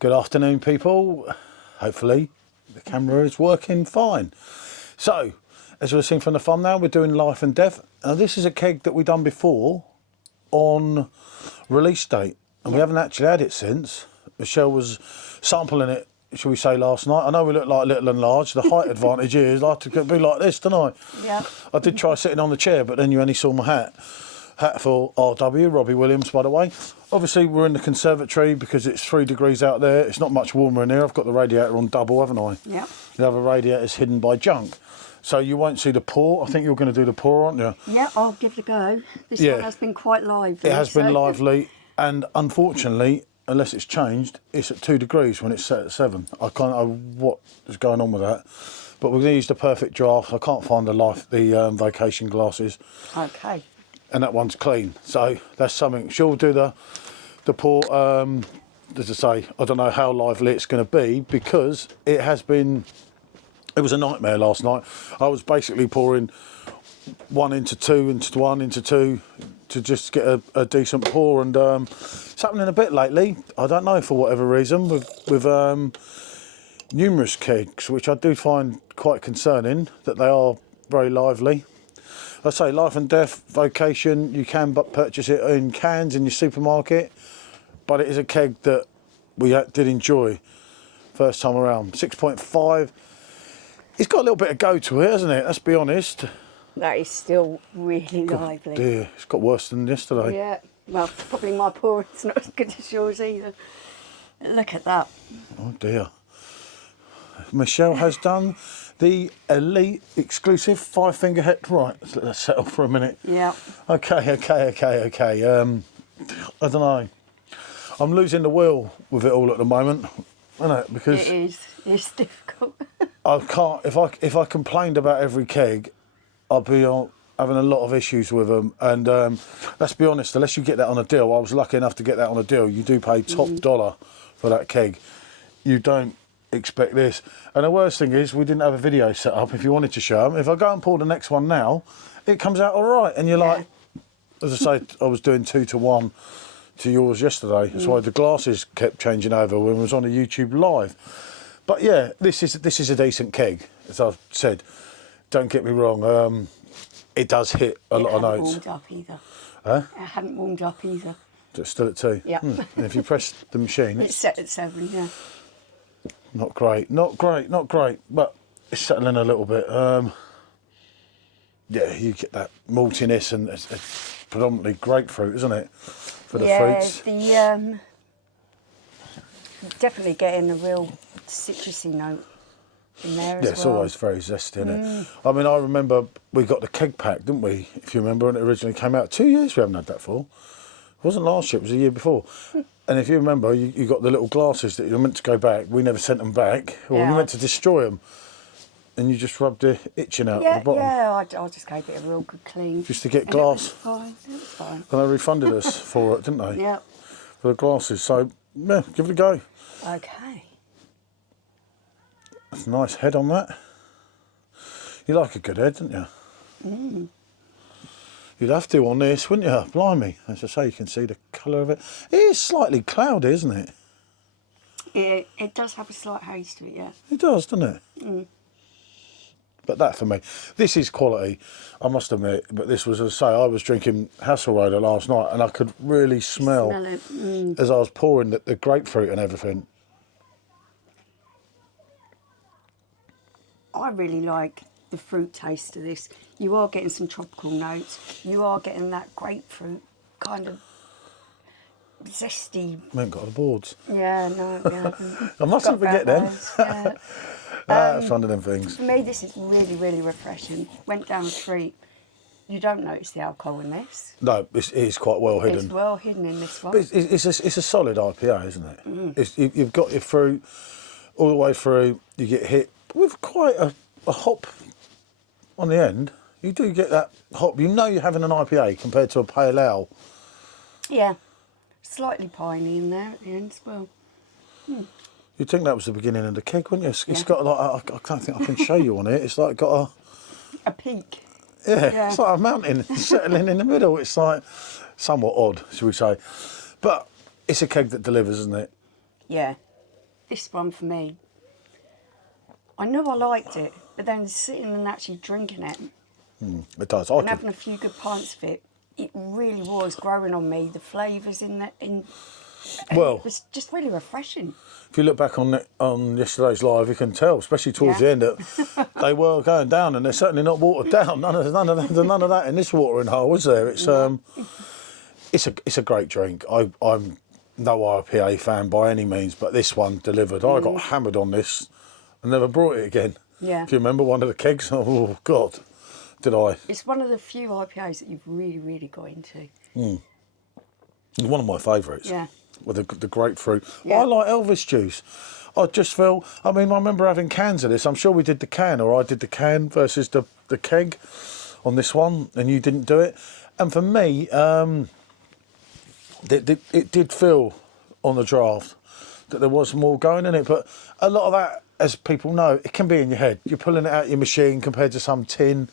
Good afternoon, people. Hopefully the camera is working fine. So, as we've seen from the thumbnail, we're doing Life and Death. Now, this is a keg that we've done before on release date, and we haven't actually had it since. Michelle was sampling it, shall we say, last night. I know we look like little and large. The height advantage is I have to be like this, don't I? Yeah. I did try sitting on the chair, but then you only saw my hat. Hat for RW, Robbie Williams, by the way. Obviously, we're in the conservatory because it's 3 degrees out there. It's not much warmer in here. I've got the radiator on double, haven't I? Yeah. The other radiator is hidden by junk. So you won't see the pour. I think you're going to do the pour, aren't you? Yeah, I'll give it a go. This one has been quite lively. It has been lively, and unfortunately, unless it's changed, it's at 2 degrees when it's set at 7. I can't know what is going on with that. But we're going to use the Perfectdraft. I can't find the Vocation glasses. Okay. And that one's clean, so that's something. She'll do the pour. As I say, I don't know how lively it's going to be because it has been. It was a nightmare last night. I was basically pouring 1 into 2 into 1 into 2 to just get a decent pour, and it's happening a bit lately. I don't know, for whatever reason, with numerous kegs, which I do find quite concerning that they are very lively. I say Life and Death Vocation, you can purchase it in cans in your supermarket, but it is a keg that we did enjoy first time around. 6.5. It's got a little bit of go to it, hasn't it? Let's be honest. That is still really lively. Dear, it's got worse than yesterday. Yeah, well, probably my pouring's not as good as yours either. Look at that. Oh dear. Michelle has done the elite exclusive 5-finger head. Right, let's settle for a minute. Yeah. Okay. I don't know. I'm losing the wheel with it all at the moment, isn't it? Because it is. It's difficult. I can't. If I complained about every keg, I'd be having a lot of issues with them. And let's be honest, unless you get that on a deal, I was lucky enough to get that on a deal. You do pay top dollar for that keg. You don't expect this. And the worst thing is, we didn't have a video set up if you wanted to show them. If I go and pull the next one now, it comes out all right. And you're like, as I say, I was doing 2 to 1 to yours yesterday. That's why the glasses kept changing over when it was on a YouTube live. But yeah, this is a decent keg, as I've said. Don't get me wrong. It does hit a lot of notes. It hadn't warmed up either. Huh? It hadn't warmed up either. It's still at 2. Yeah. And if you press the machine, It's set at 7, yeah. Not great, but it's settling a little bit. Yeah, you get that maltiness, and it's predominantly grapefruit, isn't it, for the fruits? Yeah, definitely getting a real citrusy note in there as well. Yeah, it's always very zesty, isn't it? I mean, I remember we got the keg pack, didn't we, if you remember, when it originally came out. 2 years we haven't had that for. It wasn't last year, it was the year before. And if you remember, you got the little glasses that you were meant to go back. We never sent them back. Or we meant to destroy them. And you just rubbed the itching out at the bottom. Yeah, I just gave it a real good clean. Just to get glass. It was fine. And they refunded us for it, didn't they? Yeah. For the glasses. So, yeah, give it a go. Okay. That's a nice head on that. You like a good head, don't you? You'd have to on this, wouldn't you? Blimey. As I say, you can see the colour of it. It is slightly cloudy, isn't it? It does have a slight haze to it, yeah. It does, doesn't it? But that for me, this is quality, I must admit. But this was, as I say, I was drinking Hasselroder last night, and I could really smell it. as I was pouring the grapefruit and everything. I really like the fruit taste of this. You are getting some tropical notes. You are getting that grapefruit kind of zesty. I haven't got the boards. Yeah, no, yeah. I mustn't forget them. Yeah. That's one of them things. For me, this is really, really refreshing. Went down a treat. You don't notice the alcohol in this. No, it is quite well hidden. It's well hidden in this one. But it's a solid IPA, isn't it? You've got your fruit all the way through. You get hit with quite a hop on the end. You do get that hop. You know you're having an IPA compared to a pale ale. Yeah, slightly piney in there at the end as well. You'd think that was the beginning of the keg, wouldn't you? It's got like, I don't think I can show you on it. It's like got a peak. Yeah, it's like a mountain settling in the middle. It's like somewhat odd, shall we say. But it's a keg that delivers, isn't it? Yeah. this one for me, I knew I liked it, but then sitting and actually drinking it It does. and having a few good pints of it, it really was growing on me. The flavours Well, it was just really refreshing. if you look back on yesterday's live, you can tell, especially towards the end, that they were going down, and they're certainly not watered down. None of that in this watering hole, is there? It's a great drink. I'm no IPA fan by any means, but this one delivered. I got hammered on this and never brought it again. Yeah. If you remember one of the kegs, oh God, did I? It's one of the few IPAs that you've really, really got into. It's one of my favourites. Yeah. With the grapefruit. Yeah. I like Elvis juice. I just feel, I mean, I remember having cans of this. I'm sure we did the can, or I did the can versus the keg on this one, and you didn't do it. And for me, it did feel on the draft that there was more going in it, but a lot of that, as people know, it can be in your head. You're pulling it out of your machine compared to some tin.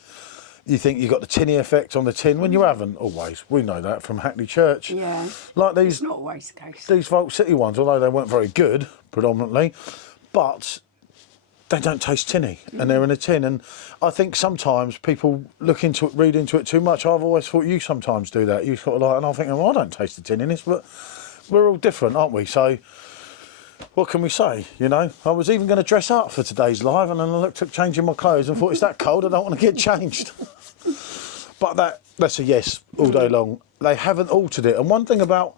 You think you got the tinny effect on the tin when you haven't always. We know that from Hackney Church. Yeah. Like these, It's not always the case. these Vault City ones, although they weren't very good predominantly, but they don't taste tinny and they're in a tin. And I think sometimes people look into it, read into it too much. I've always thought you sometimes do that. You sort of like, and I'm thinking, well, I don't taste the tin in this, but we're all different, aren't we? So what can we say? You know, I was even going to dress up for today's live, and then I looked at changing my clothes and thought, it's that cold, I don't want to get changed. But that's a yes all day long. They haven't altered it. And one thing about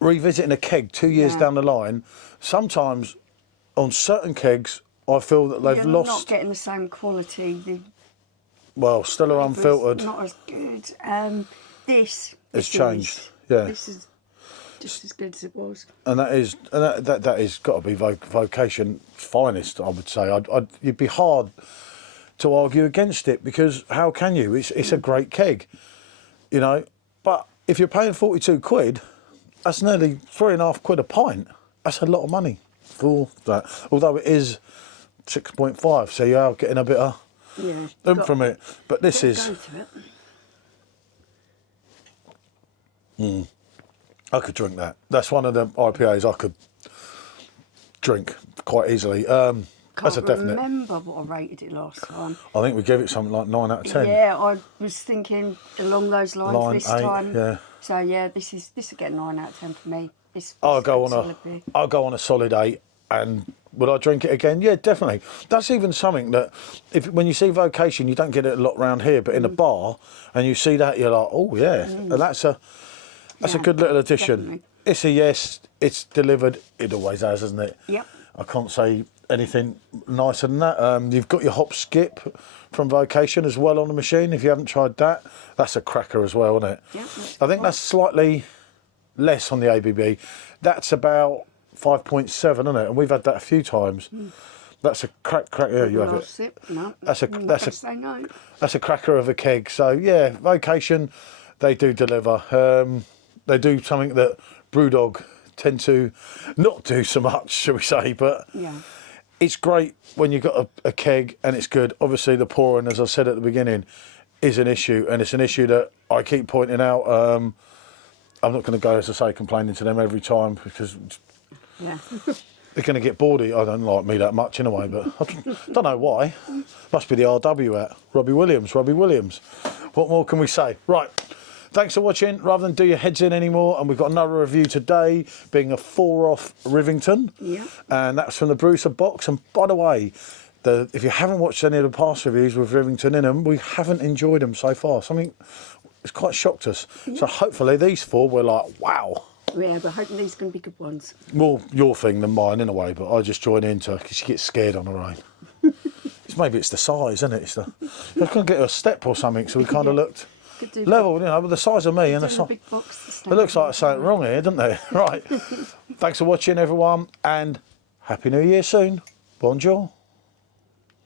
revisiting a keg 2 years down the line, sometimes on certain kegs, I feel that they've You're lost. not getting the same quality. Well, Stella Unfiltered. Not as good. This It's changed. Yeah. This is just as good as it was. And that is got to be Vocation's finest, I would say. You'd be hard to argue against it, because how can you? It's a great keg, you know. But if you're paying 42 quid, that's nearly £3.50 a pint. That's a lot of money for that. Although it is 6.5, so you are getting a bit of from it. But this is. I could drink that. That's one of the IPAs I could drink quite easily. That's a definite. I remember what I rated it last time. I think we gave it something like 9 out of 10. Yeah, I was thinking along those lines this 8, time. yeah. So yeah, this will get 9 out of 10 for me. I'll go on a solid 8. And would I drink it again? Yeah, definitely. That's even something that, when you see Vocation, you don't get it a lot round here, but in a bar, and you see that, you're like, oh yeah, and that's a good little addition. Definitely. It's a yes. It's delivered. It always has, hasn't it? Yep. I can't say anything nicer than that. You've got your hop skip from Vocation as well on the machine. If you haven't tried that, that's a cracker as well, isn't it? Yep. I think that's slightly less on the ABV. That's about 5.7, isn't it? And we've had that a few times. That's a crack. Yeah, you have it. Sip. No. That's a cracker of a keg. So yeah, Vocation, they do deliver. They do something that Brewdog tend to not do so much, shall we say? But it's great when you've got a keg and it's good. Obviously, the pouring, as I said at the beginning, is an issue, and it's an issue that I keep pointing out. I'm not going to go, as I say, complaining to them every time, because they're going to get bored. I don't like me that much anyway, but I don't know why. Must be the RW at Robbie Williams. What more can we say? Right. Thanks for watching. Rather than do your heads in anymore, and we've got another review today, being a 4-off Rivington. Yeah. And that's from the Brucer box. And by the way, if you haven't watched any of the past reviews with Rivington in them, we haven't enjoyed them so far. Something it's quite shocked us. Yeah. So hopefully these 4 we're like, wow. Yeah, we're hoping these are going to be good ones. More your thing than mine in a way, but I just join into it because she gets scared on her own. Maybe it's the size, isn't it? I couldn't get her a step or something, so we kind of looked level, you know, with the size of me and the size. It looks like there's something wrong here, doesn't it? Right. Thanks for watching, everyone, and Happy New Year soon. Bonjour.